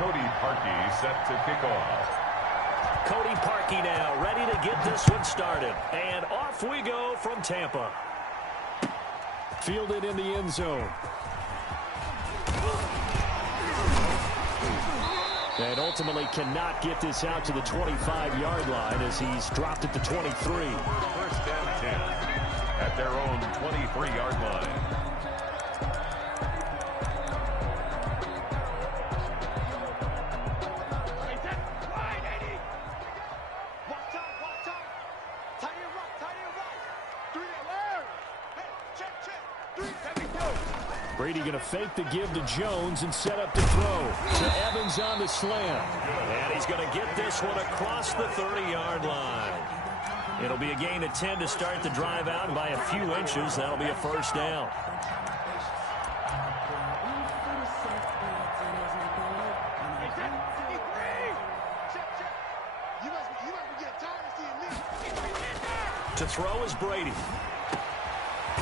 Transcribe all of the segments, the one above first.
Cody Parkey set to kick off. Cody Parkey now ready to get this one started. And off we go from Tampa. Fielded in the end zone. And ultimately cannot get this out to the 25-yard line as he's dropped at the 23. First and 10 at their own 23-yard line. Brady going to fake the give to Jones and set up to throw to Evans on the slam. And he's going to get this one across the 30-yard line. It'll be a gain of 10 to start the drive out, and by a few inches, that'll be a first down. To throw is Brady.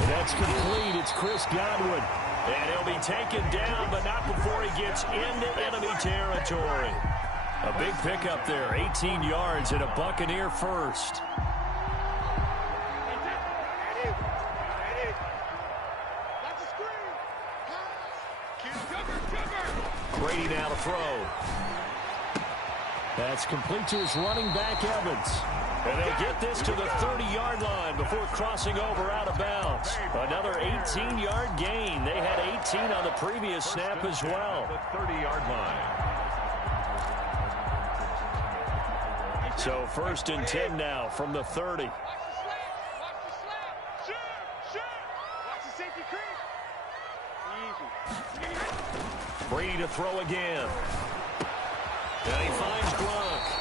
That's complete. It's Chris Godwin. And he'll be taken down, but not before he gets into enemy territory. A big pickup there, 18 yards and a Buccaneer first. Brady now to throw. That's complete to his running back, Evans. And they get this to the 30-yard line before crossing over out of bounds. Another 18-yard gain. They had 18 on the previous snap as well. The 30-yard line. So first and 10 now from the 30. Brady to throw again. And he finds Gronk.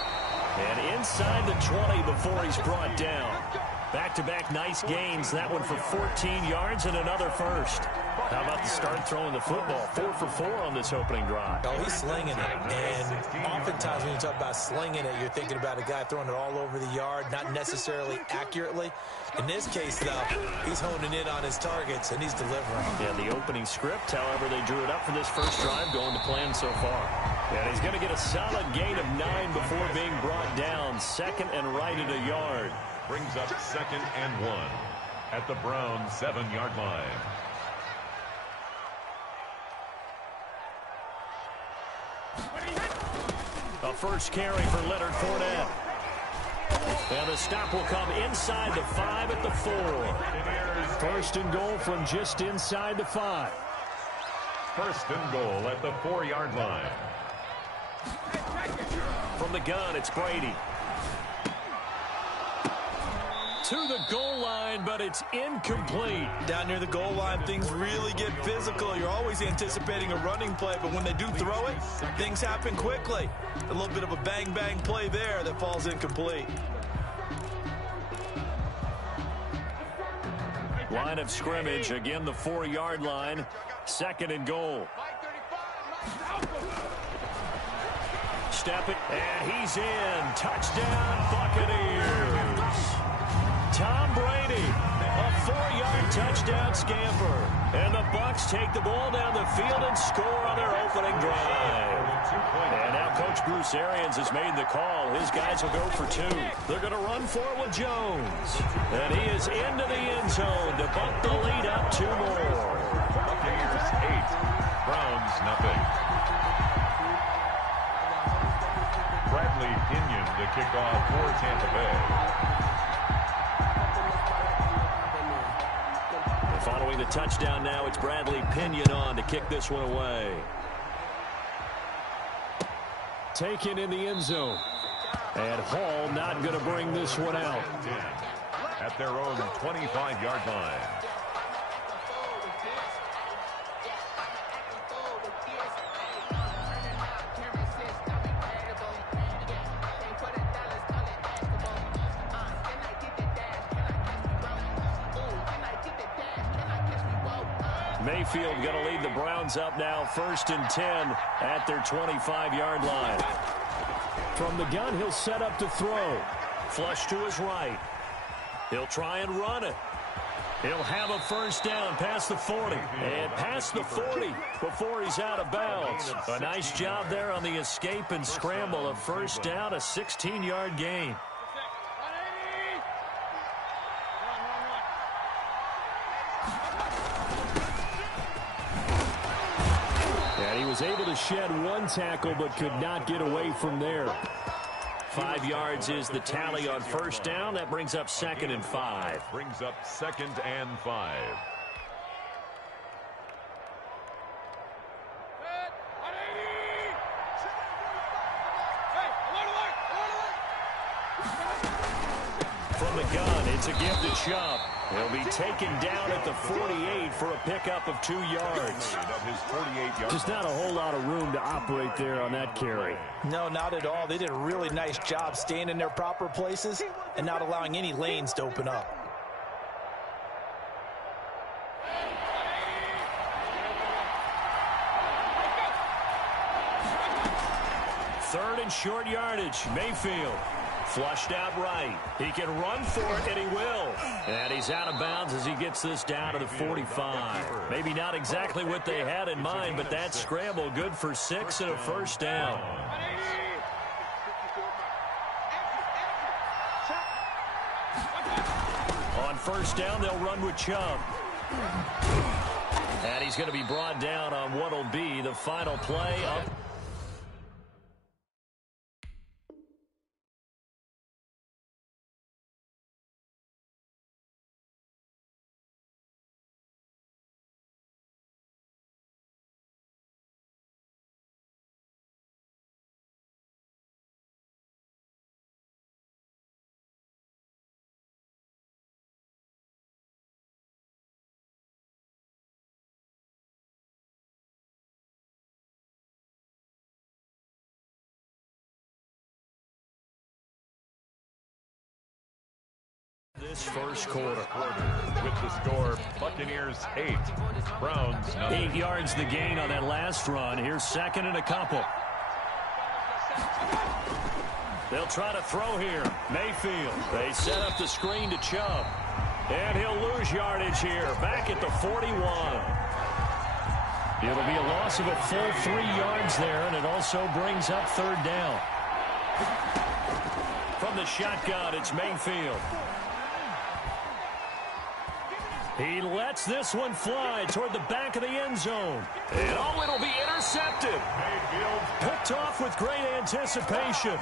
And inside the 20 before he's brought down. Back-to-back nice gains. That one for 14 yards and another first. How about the start throwing the football? 4 for 4 on this opening drive. Oh, he's slinging it. And oftentimes when you talk about slinging it, you're thinking about a guy throwing it all over the yard, not necessarily accurately. In this case, though, he's honing in on his targets, and he's delivering. Yeah, the opening script, however, they drew it up for this first drive, going to plan so far. And he's going to get a solid gain of 9 before being brought down. Second and right at a yard. Brings up second and 1 at the Browns' 7-yard line. A first carry for Leonard Fournette. And the stop will come inside the 5 at the 4. First and goal from just inside the 5. First and goal at the 4-yard line. From the gun, it's Brady. To the goal line, but it's incomplete. Down near the goal line, things really get physical. You're always anticipating a running play, but when they do throw it, things happen quickly. A little bit of a bang-bang play there that falls incomplete. Line of scrimmage, again the 4-yard line. Second and goal. Step it, and he's in. Touchdown, Buccaneers. Tom Brady, a 4-yard touchdown scamper. And the Bucs take the ball down the field and score on their opening drive. And now Coach Bruce Arians has made the call. His guys will go for 2. They're going to run for it with Jones. And he is into the end zone to bump the lead up 2 more. Buccaneers 8, Browns nothing. Bradley Pinion to kick off for Tampa Bay. Following the touchdown now, it's Bradley Pinion on to kick this one away. Taken in the end zone. And Hall not going to bring this one out. At their own 25-yard line. Mayfield going to lead the Browns up now, first and 10 at their 25-yard line. From the gun, he'll set up to throw. Flush to his right. He'll try and run it. He'll have a first down past the 40. And past the 40 before he's out of bounds. A nice job there on the escape and scramble. A first down, a 16-yard gain. And he was able to shed one tackle but could not get away from there. 5 yards is the tally on first down. That brings up 2nd and 5. Brings up 2nd and 5. From the gun, it's a give to Chubb. He'll be taken down at the 48 for a pickup of 2 yards. Just not a whole lot of room to operate there on that carry. No, not at all. They did a really nice job staying in their proper places and not allowing any lanes to open up. Third and short yardage. Mayfield. Flushed out right. He can run for it, and he will. And he's out of bounds as he gets this down to the 45. Maybe not exactly what they had in mind, but that scramble good for 6 and a first down. On first down, they'll run with Chubb. And he's going to be brought down on what will be the final play of... this first quarter. With the score, Buccaneers 8, Browns 9. 8 yards the gain on that last run. Here's 2nd and a couple. They'll try to throw here. Mayfield. They set up the screen to Chubb. And he'll lose yardage here. Back at the 41. It'll be a loss of a full 3 yards there, and it also brings up 3rd down. From the shotgun, it's Mayfield. He lets this one fly toward the back of the end zone. And oh, it'll be intercepted. Picked off with great anticipation.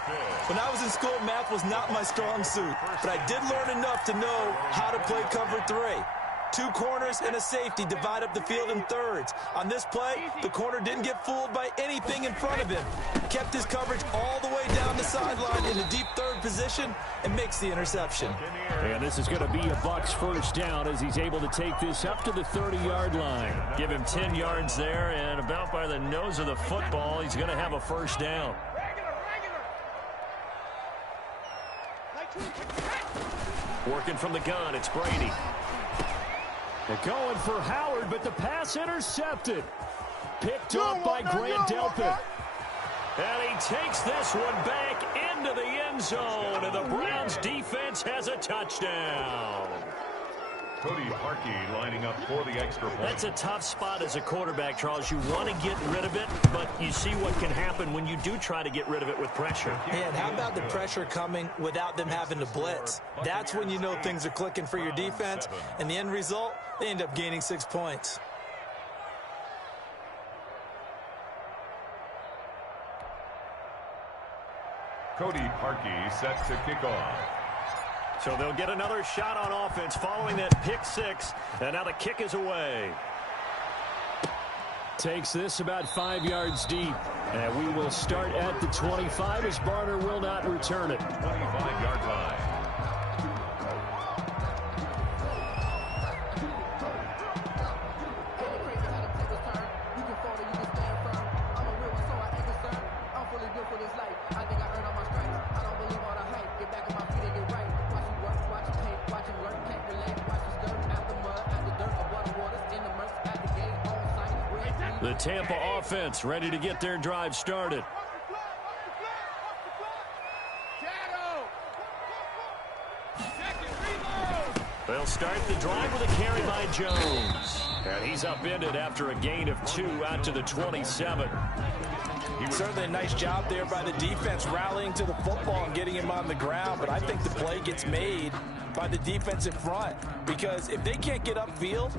When I was in school, math was not my strong suit, but I did learn enough to know how to play cover 3. 2 corners and a safety divide up the field in thirds. On this play, the corner didn't get fooled by anything in front of him. Kept his coverage all the way down the sideline in a deep third position and makes the interception. And this is going to be a Bucs first down as he's able to take this up to the 30-yard line. Give him 10 yards there, and about by the nose of the football, he's going to have a first down. Working from the gun, it's Brady. They're going for Howard, but the pass intercepted. Picked up by Grant Delpit. And he takes this one back into the end zone, and the Browns defense has a touchdown. Cody Parkey lining up for the extra point. That's a tough spot as a quarterback, Charles. You want to get rid of it, but you see what can happen when you do try to get rid of it with pressure. Yeah, and how about the pressure coming without them having to blitz? That's when you know things are clicking for your defense, and the end result, they end up gaining 6 points. Cody Parkey set to kick off. So they'll get another shot on offense following that pick 6, and now the kick is away. Takes this about 5 yards deep, and we will start at the 25 as Barner will not return it. 25-yard line. The Tampa offense ready to get their drive started. They'll They'll start the drive with a carry by Jones. And he's upended after a gain of 2 out to the 27. Certainly a nice job there by the defense rallying to the football and getting him on the ground. But I think the play gets made by the defensive front, because if they can't get upfield,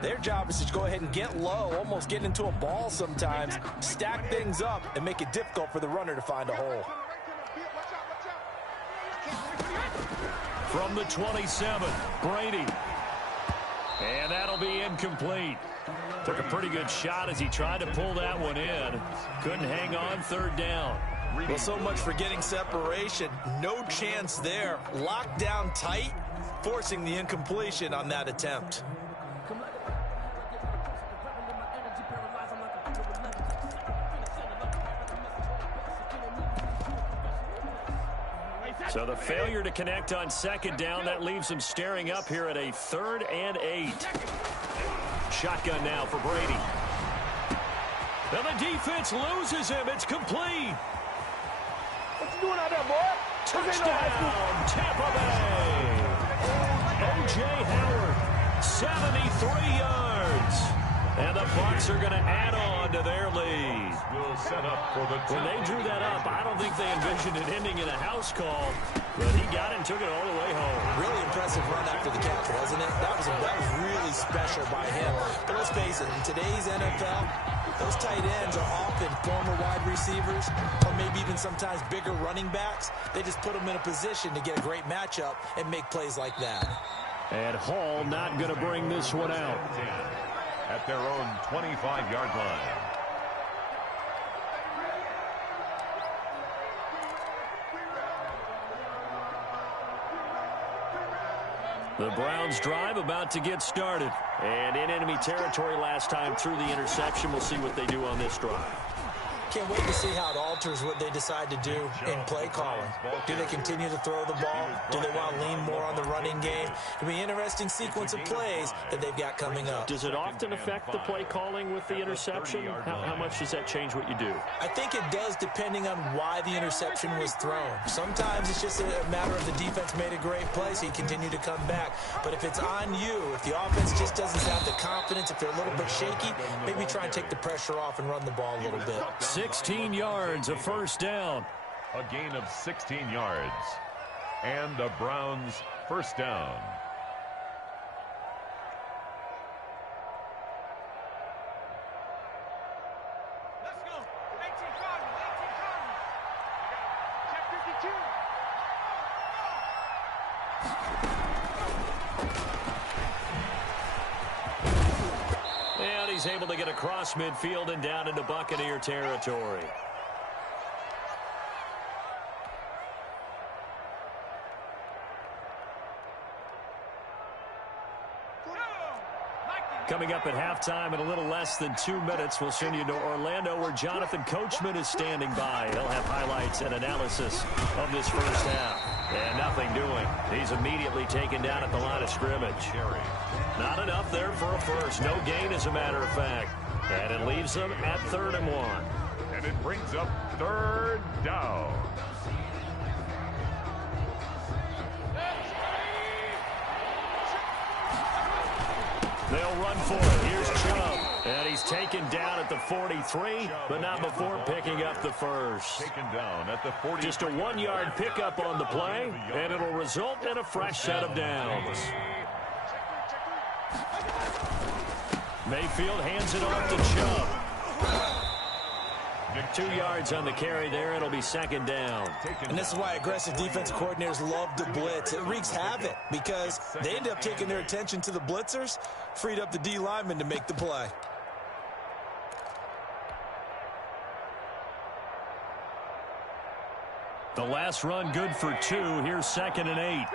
their job is to go ahead and get low, almost get into a ball sometimes, stack things up, and make it difficult for the runner to find a hole. From the 27, Brady. And that'll be incomplete. Took a pretty good shot as he tried to pull that one in. Couldn't hang on, 3rd down. Well, so much for getting separation. No chance there. Locked down tight, forcing the incompletion on that attempt. So the failure to connect on 2nd down, that leaves him staring up here at a 3rd and 8. Shotgun now for Brady. And the defense loses him. It's complete. What you doing out there, boy? Touchdown, Tampa Bay. O.J. Howard, 73 yards. And the Bucs are going to add on to their lead. Will set up for the when they drew that up, I don't think they envisioned it ending in a house call, but he got it and took it all the way home. Really impressive run after the catch, wasn't it? That was really special by him. But let's face it, in today's NFL, those tight ends are often former wide receivers or maybe even sometimes bigger running backs. They just put them in a position to get a great matchup and make plays like that. And Hall not going to bring this one out. At their own 25-yard line. The Browns drive about to get started. And in enemy territory last time through the interception. We'll see what they do on this drive. Can't wait to see how it alters what they decide to do in play calling. Do they continue to throw the ball? Do they want to lean more on the running game? It'll be an interesting sequence of plays that they've got coming up. Does it often affect the play calling with the interception? How much does that change what you do? I think it does, depending on why the interception was thrown. Sometimes it's just a matter of the defense made a great play, so you continue to come back. But if it's on you, if the offense just doesn't have the confidence, if they're a little bit shaky, maybe try and take the pressure off and run the ball a little bit. 16 yards, a 1st down. A gain of 16 yards. And the Browns' 1st down. Let's go. 18 Cardinals. Check 52. And he's able to get across midfield and down into Buccaneer territory. Coming up at halftime in a little less than 2 minutes, we'll send you to Orlando where Jonathan Coachman is standing by. He'll have highlights and analysis of this 1st half. And nothing doing. He's immediately taken down at the line of scrimmage. Not enough there for a first. No gain, as a matter of fact. And it leaves them at 3rd and 1. And it brings up 3rd down. They'll run for it. Here's Chubb. And he's taken down at the 43, but not before picking up the first. Taken down at the 40. Just a 1-yard pickup on the play, and it'll result in a fresh set of downs. Mayfield hands it off to Chubb. 2 yards on the carry there. It'll be 2nd down. And this is why aggressive defensive coordinators love to blitz. It wreaks havoc because they end up taking their attention to the blitzers, freed up the D lineman to make the play. The last run good for 2. Here's 2nd and 8.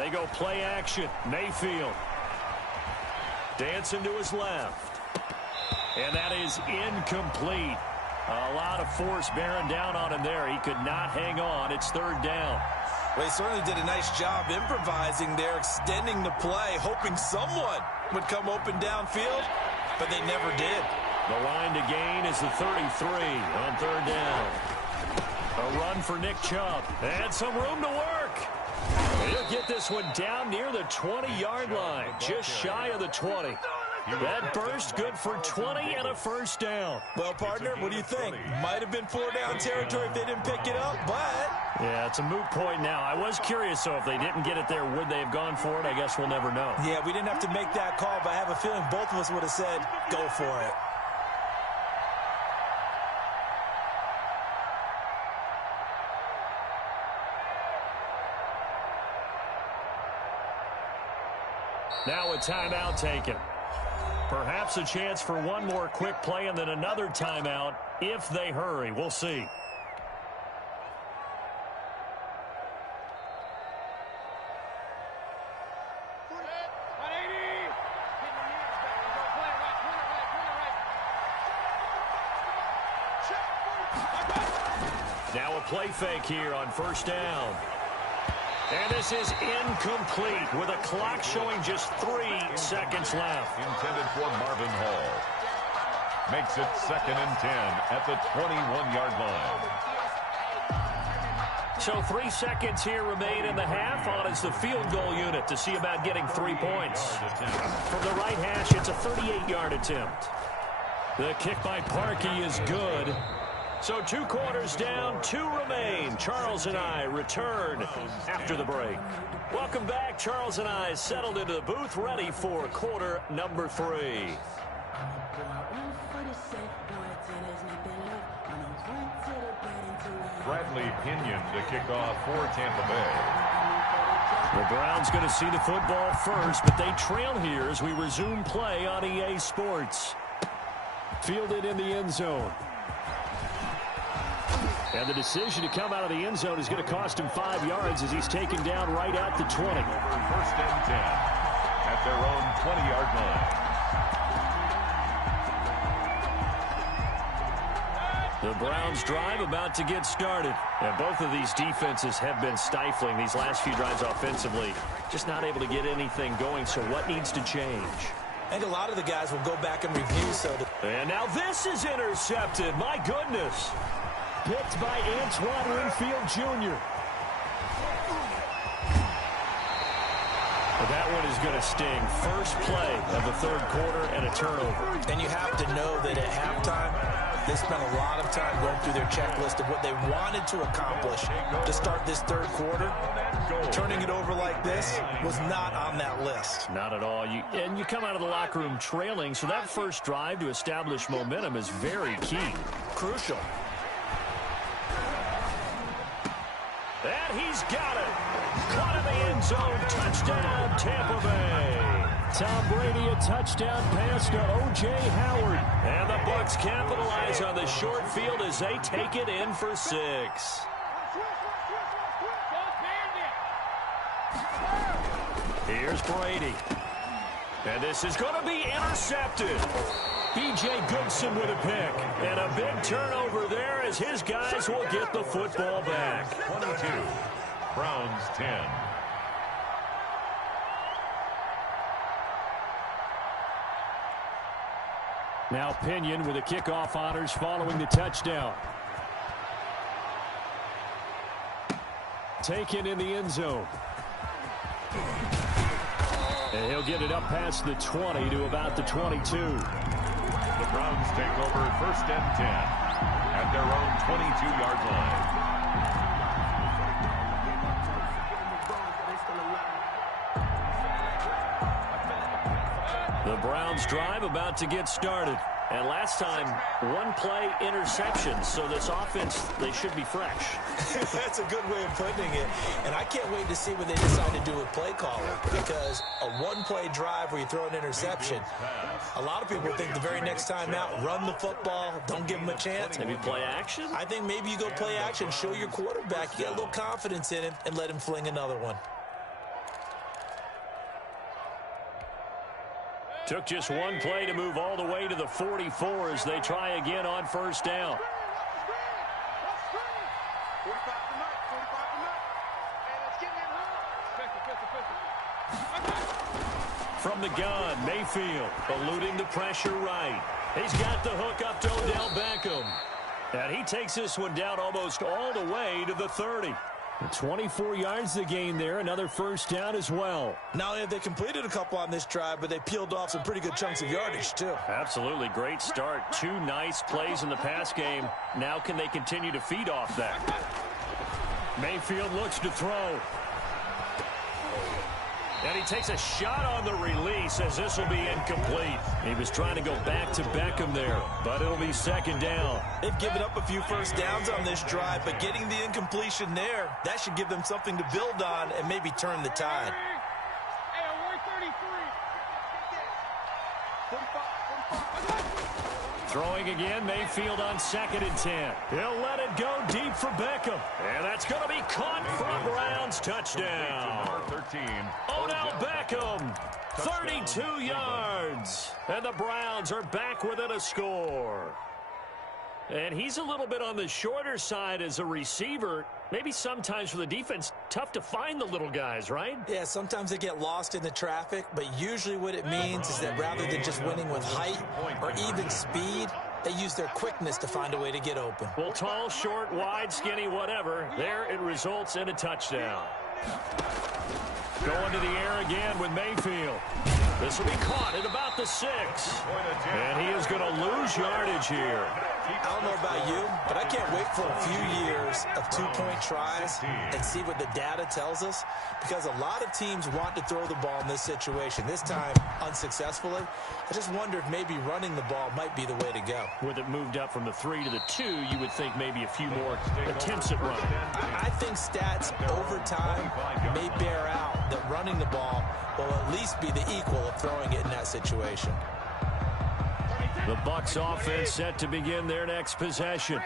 They go play action. Mayfield dancing to his left. And that is incomplete. A lot of force bearing down on him there. He could not hang on. It's 3rd down. Well, he certainly did a nice job improvising there, extending the play, hoping someone would come open downfield, but they never did. The line to gain is the 33 on 3rd down. A run for Nick Chubb. And some room to work. He'll to get this one down near the 20-yard line, just shy of the 20. That burst good for 20 and a first down. Well, partner, what do you think? Might have been 4-down territory if they didn't pick it up, but... Yeah, it's a moot point now. I was curious, so if they didn't get it there, would they have gone for it? I guess we'll never know. Yeah, we didn't have to make that call, but I have a feeling both of us would have said, go for it. Now a timeout taken. Perhaps a chance for one more quick play and then another timeout if they hurry. We'll see. Now a play fake here on first down. And this is incomplete with a clock showing just 3 seconds left. Intended for Marvin Hall. Makes it 2nd and 10 at the 21-yard line. So 3 seconds here remain in the half on as the field goal unit to see about getting 3 points. From the right hash, it's a 38-yard attempt. The kick by Parkey is good. So 2 quarters down, 2 remain. Charles and I return after the break. Welcome back. Charles and I settled into the booth, ready for quarter number 3. Bradley Pinion to kick off for Tampa Bay. The Browns going to see the football first, but they trail here as we resume play on EA Sports. Fielded in the end zone. And the decision to come out of the end zone is going to cost him 5 yards as he's taken down right at the 20. Over 1st and 10 at their own 20-yard line. The Browns drive about to get started. And both of these defenses have been stifling these last few drives offensively. Just not able to get anything going, so what needs to change? I think a lot of the guys will go back and review. And now this is intercepted. My goodness. Picked by Antoine Winfield Jr. Well, that one is going to sting. First play of the 3rd quarter and a turnover. And you have to know that at halftime, they spent a lot of time going through their checklist of what they wanted to accomplish to start this 3rd quarter. Turning it over like this was not on that list. Not at all. And you come out of the locker room trailing, so that first drive to establish momentum is very key. Crucial. And he's got it. Caught in the end zone. Touchdown, Tampa Bay. Tom Brady, a touchdown pass to O.J. Howard. And the Bucs capitalize on the short field as they take it in for 6. Here's Brady. And this is going to be intercepted. B.J. Goodson with a pick. And a big turnover there as his guys will get the football back. 22. Browns 10. Now Pinion with the kickoff honors following the touchdown. Taken in the end zone. And he'll get it up past the 20 to about the 22. The Browns take over 1st and 10 at their own 22-yard line. The Browns drive about to get started. And last time, 1 play interception. So this offense, they should be fresh. That's a good way of putting it. And I can't wait to see what they decide to do with play calling. Because a 1-play drive where you throw an interception, a lot of people think the very next time out, run the football, don't give them a chance. Maybe play action? I think maybe you go play action, show your quarterback, you get a little confidence in him, and let him fling another one. Took just 1 play to move all the way to the 44 as they try again on first down. From the gun, Mayfield eluding the pressure right. He's got the hook up to Odell Beckham. And he takes this one down almost all the way to the 30. 24 yards to gain there. Another first down as well. Not only have they completed a couple on this drive, but they peeled off some pretty good chunks of yardage, too. Absolutely. Great start. 2 nice plays in the pass game. Now can they continue to feed off that? Mayfield looks to throw. And he takes a shot on the release as this will be incomplete. He was trying to go back to Beckham there, but it'll be second down. They've given up a few first downs on this drive, but getting the incompletion there, that should give them something to build on and maybe turn the tide. Throwing again, Mayfield on 2nd and 10. He'll let it go deep for Beckham. And that's going to be caught for a Browns touchdown. Odell Beckham, 32 yards. And the Browns are back within a score. And he's a little bit on the shorter side as a receiver. Maybe sometimes for the defense, tough to find the little guys, right? Yeah, sometimes they get lost in the traffic, but usually what it means is that rather than just winning with height or even speed, they use their quickness to find a way to get open. Well, tall, short, wide, skinny, whatever, there it results in a touchdown. Going to the air again with Mayfield. This will be caught at about the 6. And he is going to lose yardage here. I don't know about you, but I can't wait for a few years of 2-point tries and see what the data tells us, because a lot of teams want to throw the ball in this situation, this time unsuccessfully. I just wonder if maybe running the ball might be the way to go. With it moved up from the 3 to the 2, you would think maybe a few more attempts at running. I think stats over time may bear out that running the ball will at least be the equal of throwing it in that situation. The Bucs offense set to begin their next possession.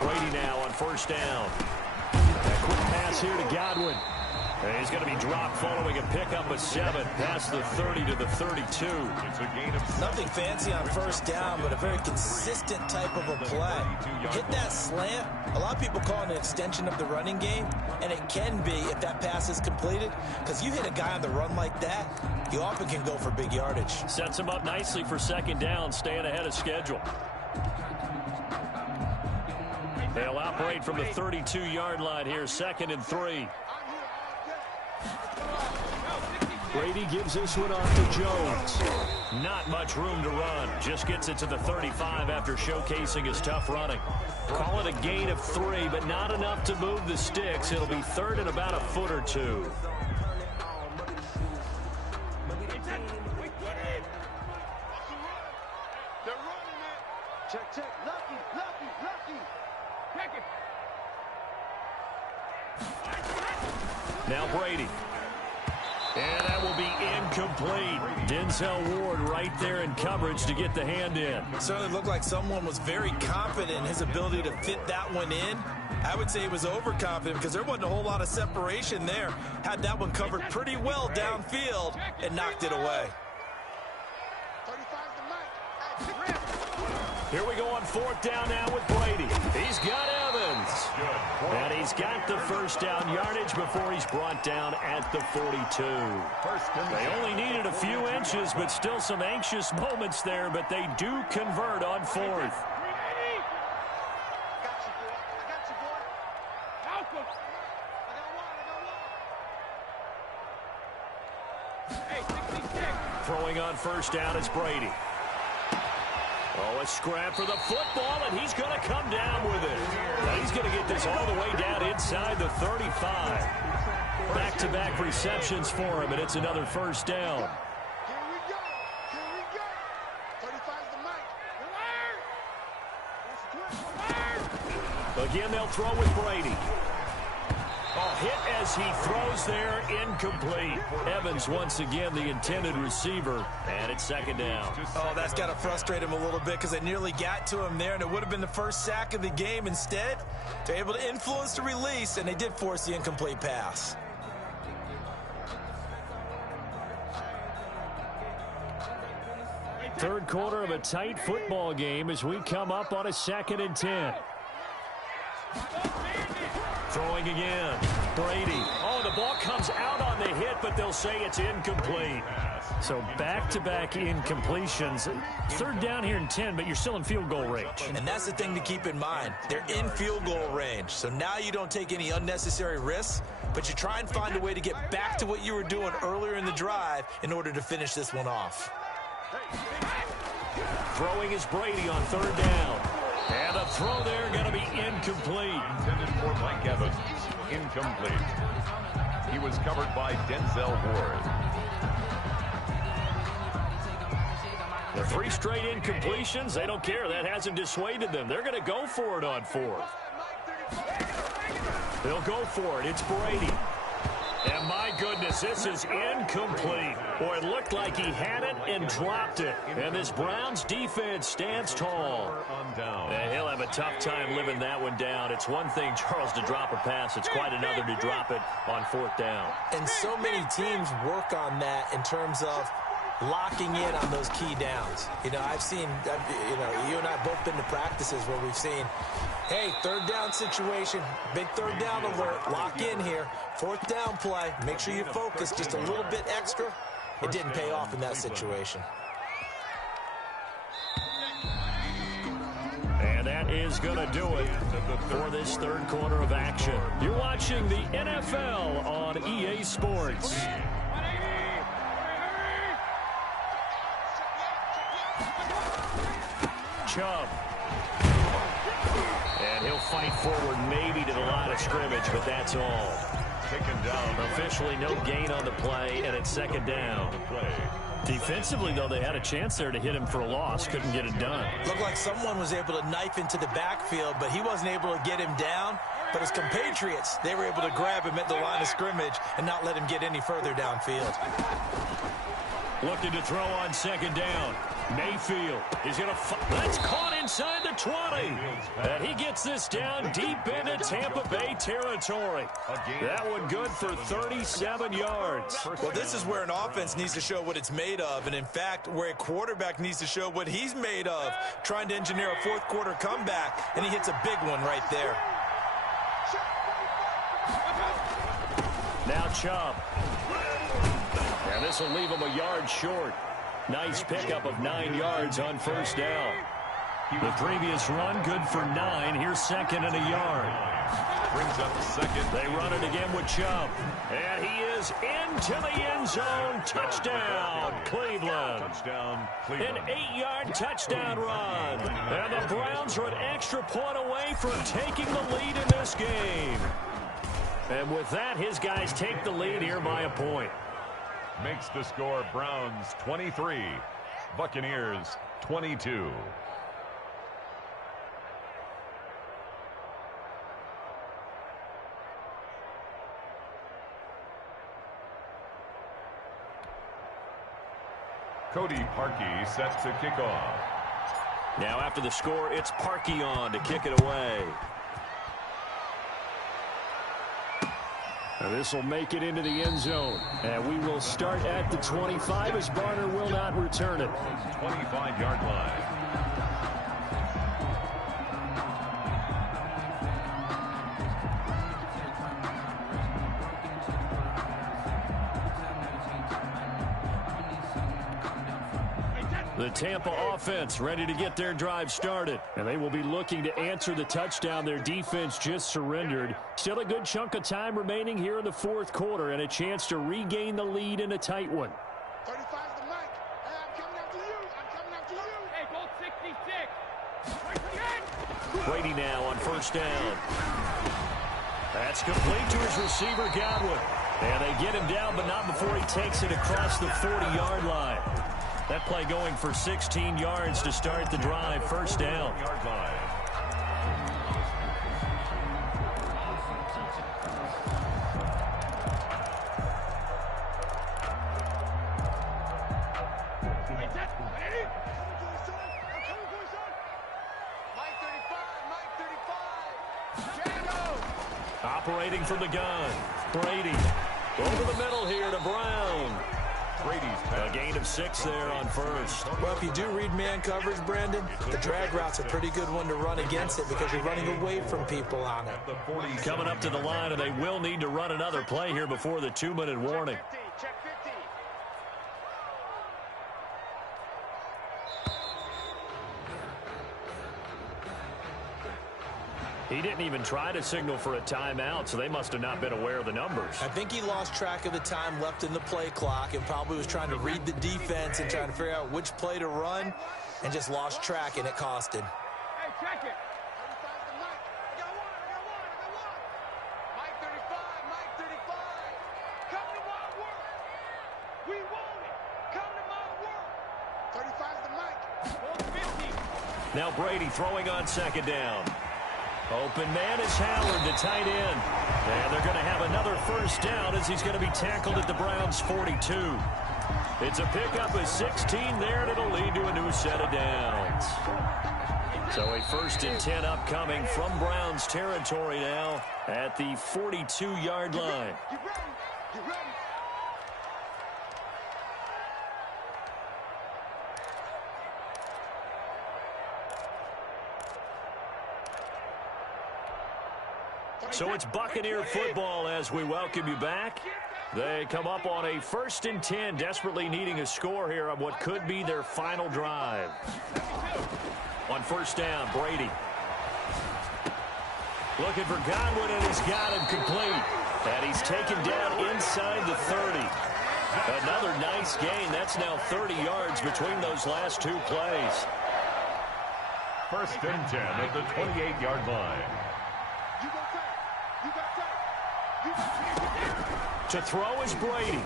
Brady now on first down. A quick pass here to Godwin. And he's going to be dropped following a pickup of 7 past the 30 to the 32. Nothing fancy on first down, but a very consistent type of a play. Hit that slant. A lot of people call it an extension of the running game, and it can be if that pass is completed, because you hit a guy on the run like that, you often can go for big yardage. Sets him up nicely for second down, staying ahead of schedule. They'll operate from the 32-yard line here, 2nd and 3. Brady gives this one off to Jones. Not much room to run. Just gets it to the 35 after showcasing his tough running. Call it a gain of 3, but not enough to move the sticks. It'll be 3rd and about a foot or 2. Check. Lucky. Check it. Now Brady. And that will be incomplete. Denzel Ward right there in coverage to get the hand in. It certainly looked like someone was very confident in his ability to fit that one in. I would say he was overconfident because there wasn't a whole lot of separation there. Had that one covered pretty well downfield and knocked it away. Here we go on 4th down now with Brady. He's got Evans. And he's got the first down yardage before he's brought down at the 42. They only needed a few inches, but still some anxious moments there, but they do convert on 4th. Throwing on first down is Brady. Oh, a scrap for the football, and he's going to come down with it. Now he's going to get this all the way down inside the 35. Back-to-back receptions for him, and it's another first down. Here we go. 35's the mic. Again, they'll throw with Brady. Oh, hit as he throws there, incomplete. Evans once again the intended receiver, and it's 2nd down. Oh, that's got to frustrate him a little bit because they nearly got to him there, and it would have been the first sack of the game. Instead, they're able to influence the release, and they did force the incomplete pass. Third quarter of a tight football game as we come up on a 2nd and 10. Throwing again. Brady. Oh, the ball comes out on the hit, but they'll say it's incomplete. So back-to-back incompletions. Third down here and 10, but you're still in field goal range. And that's the thing to keep in mind. They're in field goal range. So now you don't take any unnecessary risks, but you try and find a way to get back to what you were doing earlier in the drive in order to finish this one off. Throwing is Brady on third down. And the throw there going to be incomplete. Intended for Mike Evans. Incomplete. He was covered by Denzel Ward. The 3 straight incompletions, they don't care. That hasn't dissuaded them. They're going to go for it on 4th. They'll go for it. It's Brady. And my goodness, this is incomplete. Boy, it looked like he had it and dropped it. And this Browns defense stands tall. And he'll have a tough time living that one down. It's one thing, Charles, to drop a pass. It's quite another to drop it on 4th down. And so many teams work on that in terms of locking in on those key downs. You know, I've seen, you and I have both been to practices where we've seen, hey, third down situation, big third down alert, lock in here, 4th down play, make sure you focus just a little bit extra. It didn't pay off in that situation. And that is going to do it for this third quarter of action. You're watching the NFL on EA Sports. Chubb. And he'll fight forward maybe to the line of scrimmage, but that's all. Taken down. Officially no gain on the play, and it's 2nd down. Defensively, though, they had a chance there to hit him for a loss. Couldn't get it done. Looked like someone was able to knife into the backfield, but he wasn't able to get him down. But his compatriots, they were able to grab him at the line of scrimmage and not let him get any further downfield. Looking to throw on 2nd down. Mayfield is going to that's caught inside the 20. And he gets this down deep into Tampa Bay territory. That one good for 37 yards. Well, this is where an offense needs to show what it's made of. And, in fact, where a quarterback needs to show what he's made of, trying to engineer a 4th quarter comeback, and he hits a big one right there. Now Chubb. And this will leave him a yard short. Nice pickup of 9 yards on 1st down. The previous run, good for 9. Here's 2nd and a yard. Brings up 2nd. They run it again with Chubb. And he is into the end zone. Touchdown, Cleveland. Touchdown, Cleveland. An 8-yard touchdown run. And the Browns are an extra point away from taking the lead in this game. And with that, his guys take the lead here by a point. Makes the score Browns 23, Buccaneers 22. Cody Parkey set to kick off. Now after the score, it's Parkey on to kick it away. This will make it into the end zone. And we will start at the 25 as Barner will not return it. 25-yard line. The Tampa offense ready to get their drive started. And they will be looking to answer the touchdown their defense just surrendered. Still a good chunk of time remaining here in the 4th quarter and a chance to regain the lead in a tight one. 35 is the mic. Hey, I'm coming after you. I'm coming after you. Hey, Gold 66. Brady now on 1st down. That's complete to his receiver, Godwin. And they get him down, but not before he takes it across the 40-yard line. That play going for 16 yards to start the drive. 1st down. Operating from the gun. Brady. Over the middle here to Brown. Brady's A gain of of 6 there on first. Well, if you do read man coverage, Brandon, the drag route's a pretty good one to run against it because you're running away from people on it. Coming up to the line, and they will need to run another play here before the 2-minute warning. Check 50. He didn't even try to signal for a timeout, so they must have not been aware of the numbers. I think he lost track of the time left in the play clock and probably was trying to read the defense and trying to figure out which play to run and just lost track, and it cost him. Hey, check it. 35's the mic. I got one. Mike 35, Mike 35. Come to my work. We want it. Come to my work. 35's the mic. 50. Now Brady throwing on second down. Open man is Howard, the tight end. And they're going to have another first down as he's going to be tackled at the Browns' 42. It's a pickup of 16 there, and it'll lead to a new set of downs. So a 1st and 10 upcoming from Browns territory now at the 42-yard line. You ready? You ready? So it's Buccaneer football as we welcome you back. They come up on a 1st and 10, desperately needing a score here on what could be their final drive. On first down, Brady. Looking for Godwin, and he's got him complete. And he's taken down inside the 30. Another nice gain. That's now 30 yards between those last 2 plays. 1st and 10 at the 28-yard line. To throw is Brady.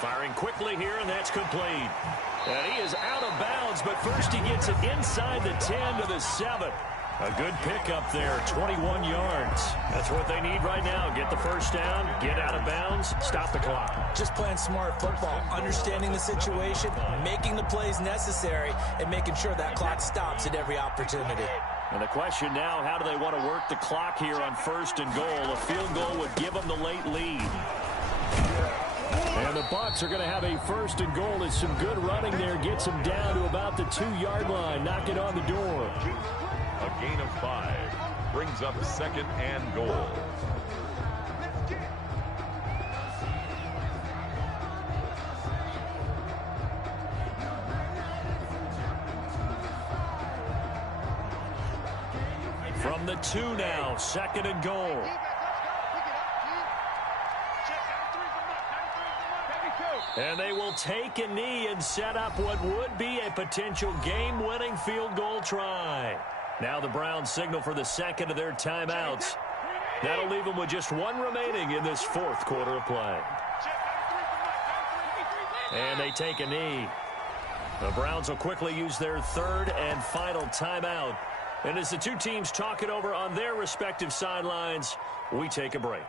Firing quickly here, and that's complete. And he is out of bounds, but first he gets it inside the 10 to the 7. A good pickup there, 21 yards. That's what they need right now. Get the first down, get out of bounds, stop the clock. Just playing smart football, understanding the situation, making the plays necessary, and making sure that clock stops at every opportunity. And the question now, how do they want to work the clock here on 1st and goal? A field goal would give them the late lead. And the Bucs are going to have a 1st and goal. As some good running there gets them down to about the 2-yard line. Knock it on the door. A gain of 5 brings up 2nd and goal. From the 2 now, 2nd and goal. And they will take a knee and set up what would be a potential game-winning field goal try. Now the Browns signal for the 2nd of their timeouts. That'll leave them with just 1 remaining in this 4th quarter of play. And they take a knee. The Browns will quickly use their 3rd and final timeout. And as the 2 teams talk it over on their respective sidelines, we take a break.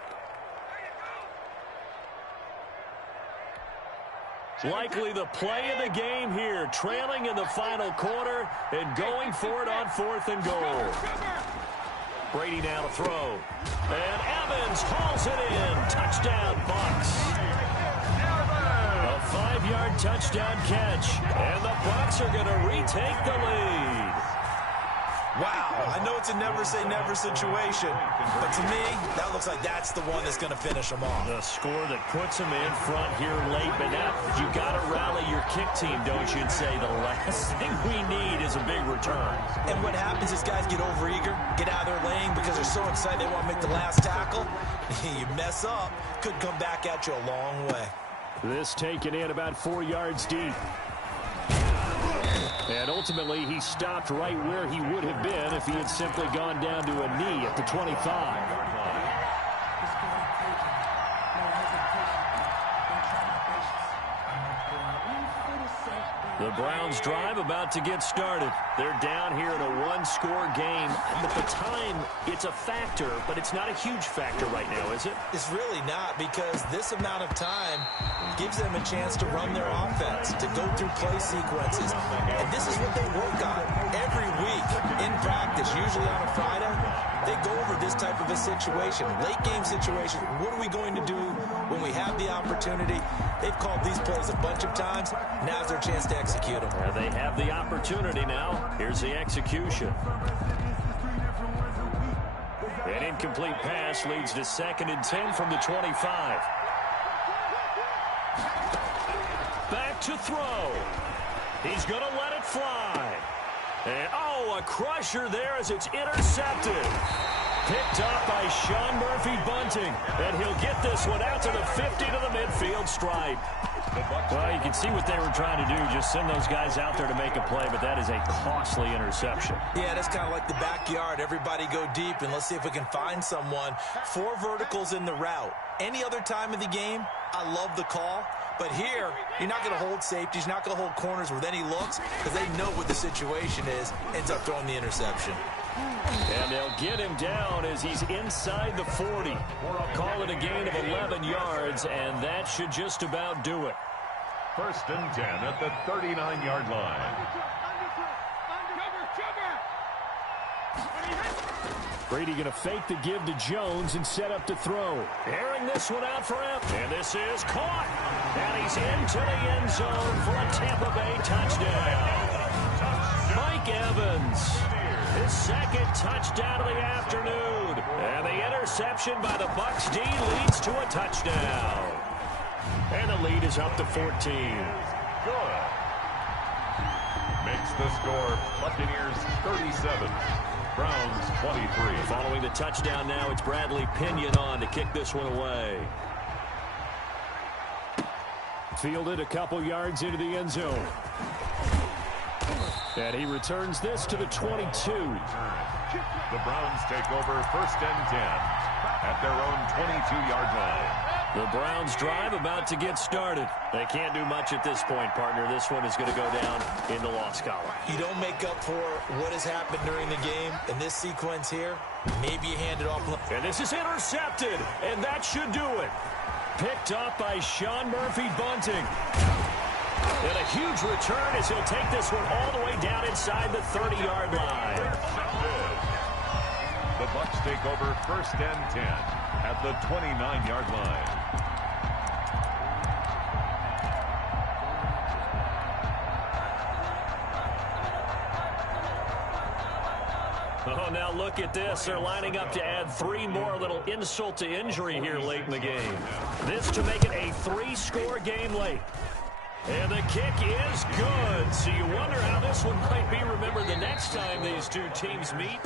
Likely the play of the game here, trailing in the final quarter and going for it on 4th and goal. Brady now to throw. And Evans hauls it in. Touchdown, Bucs. A 5-yard touchdown catch. And the Bucs are going to retake the lead. Wow, I know it's a never-say-never situation, but to me, that looks like that's the one that's going to finish them off. The score that puts them in front here late, but now you got to rally your kick team, don't you, and say the last thing we need is a big return. And what happens is guys get overeager, get out of their lane because they're so excited they want to make the last tackle. You mess up, could come back at you a long way. This taken in about 4 yards deep. And ultimately, he stopped right where he would have been if he had simply gone down to a knee at the 25. The Browns drive about to get started. They're down here in a 1-score game. At the time, it's a factor, but it's not a huge factor right now, is it? It's really not, because this amount of time gives them a chance to run their offense, to go through play sequences. And this is what they work on every week in practice, usually on a Friday. They go over this type of a situation, late game situation. What are we going to do when we have the opportunity. They've called these plays a bunch of times. Now's their chance to execute them. Well, they have the opportunity now. Here's the execution. An incomplete pass leads to 2nd and 10 from the 25. Back to throw. He's going to let it fly. And, a crusher there as it's intercepted. Picked up by Sean Murphy-Bunting. And he'll get this one out to the 50 to the midfield stripe. Well, you can see what they were trying to do. Just send those guys out there to make a play, but that is a costly interception. Yeah, that's kind of like the backyard. Everybody go deep, and let's see if we can find someone. 4 verticals in the route. Any other time of the game, I love the call. But here, you're not going to hold safeties, you're not going to hold corners with any looks because they know what the situation is, ends up throwing the interception. And they'll get him down as he's inside the 40. Call it a gain of 11 yards, and that should just about do it. 1st and 10 at the 39-yard line. Brady going to fake the give to Jones and set up to throw. Airing this one out for him. And this is caught. And he's into the end zone for a Tampa Bay touchdown. Mike Evans, his 2nd touchdown of the afternoon. And the interception by the Bucs D leads to a touchdown. And the lead is up to 14. Good. Makes the score Buccaneers 37. Browns 23. Following the touchdown now, it's Bradley Pinion on to kick this one away. Fielded a couple yards into the end zone. And he returns this to the 22. The Browns take over 1st and 10 at their own 22-yard line. The Browns drive about to get started. They can't do much at this point, partner. This one is going to go down in the loss column. You don't make up for what has happened during the game. In this sequence here, maybe you hand it off. And this is intercepted, and that should do it. Picked up by Sean Murphy-Bunting. And a huge return as he'll take this one all the way down inside the 30-yard line. The Bucs take over 1st and 10 at the 29-yard line. Oh, now look at this. They're lining up to add 3 more, a little insult to injury here late in the game. This to make it a 3-score game late. And the kick is good. So you wonder how this one might be remembered the next time these two teams meet.